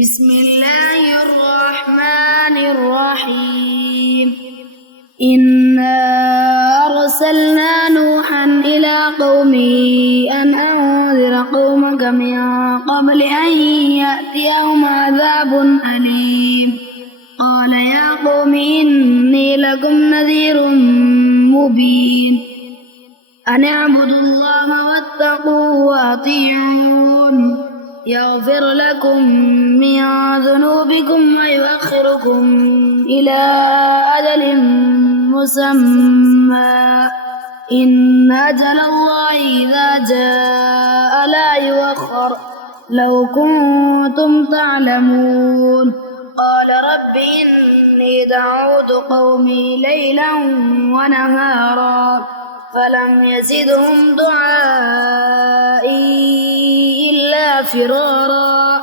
بسم الله الرحمن الرحيم. إنا أرسلنا نوحا إلى قومه أن أنذر قومك من قبل أن يأتيهم عذاب أليم. قال يا قوم إني لكم نذير مبين أن اعبدوا الله واتقوه وأطيعون يغفر لكم من ذنوبكم ويؤخركم إلى أجل مسمى إن أجل الله إذا جاء لا يؤخر لو كنتم تعلمون. قال رب إني دعوت قومي ليلا ونهارا فلم يزدهم دعائي إلا فرارا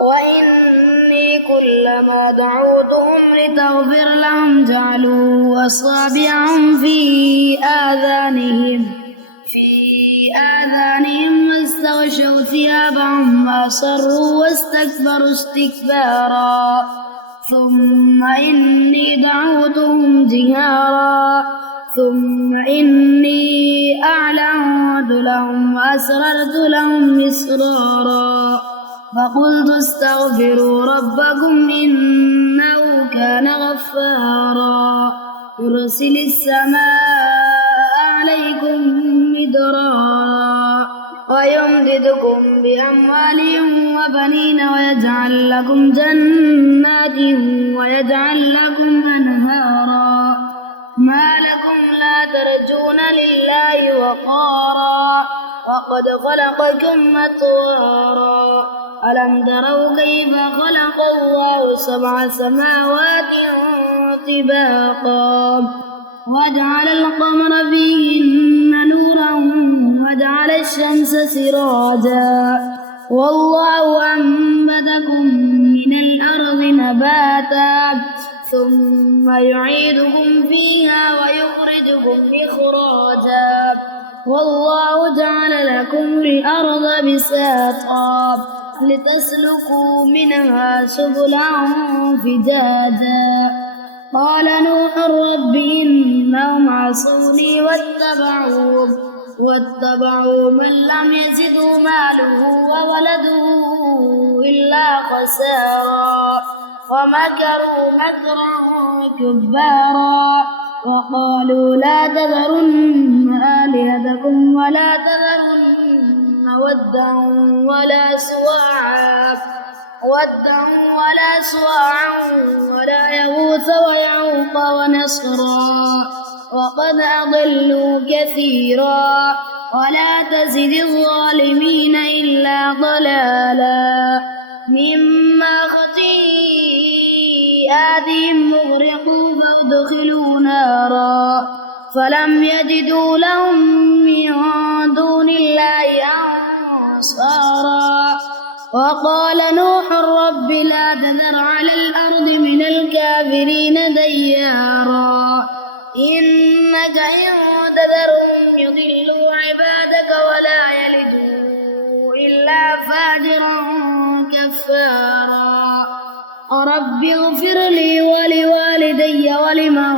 وإني كلما دعوتهم لتغفر لهم جعلوا أصابعهم في آذانهم واستغشوا ثيابهم وأصروا واستكبروا استكبارا ثم إني دعوتهم جهارا ثم إني أعلنت لهم وأسررت لهم إسرارا فقلت استغفروا ربكم إنه كان غفارا يرسل السماء عليكم مدرارا ويمددكم بأموال وبنين ويجعل لكم جنات ويجعل لكم أنهارا ما لكم لا ترجون لله وقارا وقد خلقكم أطوارا ألم تروا كيف خلق الله 7 سماوات طباقا وجعل القمر فيهن نورا وجعل الشمس سراجا والله أنبتكم من الأرض نباتا ثم يعيدكم فيها ويخرجكم إخراجا والله جعل لكم الأرض بساطا لتسلكوا منها سبلا فجاجا. قال نوح رب إنهم عصوني واتبعوا من لم يزده ماله وولده إلا خسارا ومكروا مكرا كبارا وقالوا لا تذرن آلهتكم ولا تذرن ودا ولا سواعا ولا يغوث ويعوق ونسرا وقد أضلوا كثيرا ولا تزد الظالمين إلا ضلالا مما خطيئاتهم مغرقوا فادخلوا نارا فلم يجدوا لهم من دون الله أنصارا. وقال نوح رب لا تذر على الأرض من الكافرين ديارا إنك إن تذرهم يضلوا عبادك ولا يلدوا إلا فاجرا كفارا. رب اغفر لي ولوالدي ولمن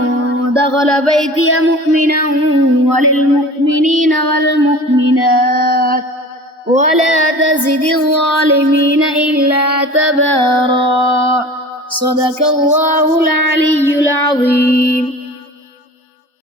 دخل بيتي مؤمنا وللمؤمنين والمؤمنات ولا تزد الظالمين إلا تبارا. صدق الله العلي العظيم.